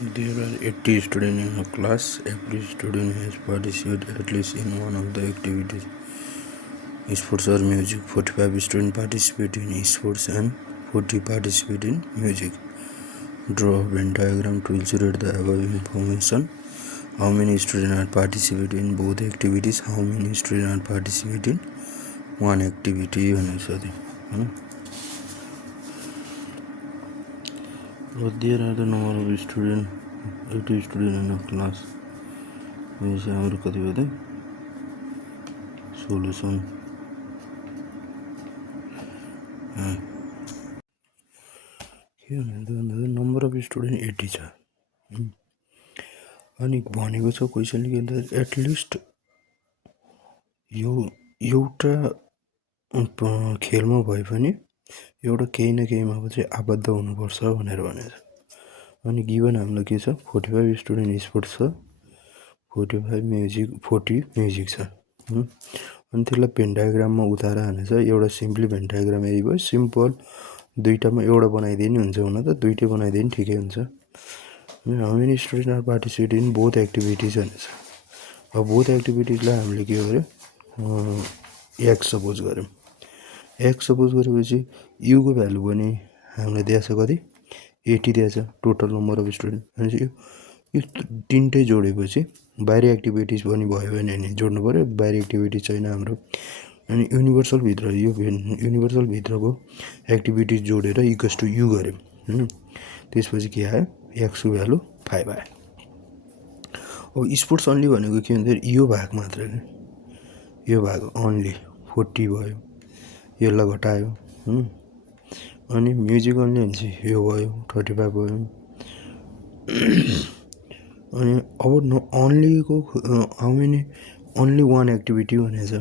There are 80 students in a class. Every student has participated at least in one of the activities. Sports or music. 45 students participate in sports and 40 participate in music. Draw a Venn diagram to illustrate the above information. How many students are participating in both activities? How many students are participating in one activity? There are the number of students, 80 students in a class. This is our solution. Here the number of students 80 छ अनि भनेको छ क्वेशनले के भन्दा at least यो एउटा खेलमा भए पनि एउटा केही न केहीमा चाहिँ आबद्ध हुनुपर्छ भनेर भनेको छ। अनि गिभन हामीलाई के छ 45 स्टुडेन्ट स्पोर्ट्स छ, 45 म्युजिक 40 म्युजिक छ। अनि त्यसलाई भेन डायग्राममा उतारेर हानेछ। एउटा सिम्पली भेन डायग्राम यही भयो, सिम्पल दुईटामा एउटा बनाइदिए नि हुन्छ, हुन त दुईटै बनाइदिए नि ठिकै हुन्छ। How many student are participate in both activities भनेछ। अब बोथ एक्टिभिटिजलाई हामीले के गर्यो, एक्स सपोज गऱ्यौँ। एक्स सपोज गरेपछि युको भ्यालु पनि हामीलाई दिएछ कति 80 दिएछ टोटल नम्बर अफ स्टुडेन्ट। भनेपछि यो तिनटै जोडेपछि बाहिर एक्टिभिटिज पनि भयो भने नि जोड्नु पऱ्यो, बाहिर एक्टिभिटिज छैन हाम्रो। अनि युनिभर्सलभित्र यो युनिभर्सलभित्रको एक्टिभिटिज जोडेर इक्वल्स टु यु गऱ्यौँ होइन। त्यसपछि के आयो, एक्सको भ्यालु 5 आयो। अब स्पोर्ट्स अन्ली भनेको के भन्दाखेरि यो भाग मात्र, यो भाग अन्ली 40 भयो, यसलाई घटायो। अनि म्युजिक अन्ली भने चाहिँ यो भयो 35 भयो। अनि अब अन्लीको how many only one activity भनेछ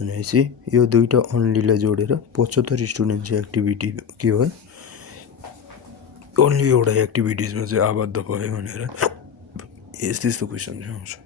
भनेपछि यो दुईवटा अन्लीलाई जोडेर 75 स्टुडेन्ट चाहिँ एक्टिभिटी के भयो, अन्ली एउटा एक्टिभिटिजमा चाहिँ आबद्ध भयो भनेर यस्तो क्वेसन चाहिँ आउँछ।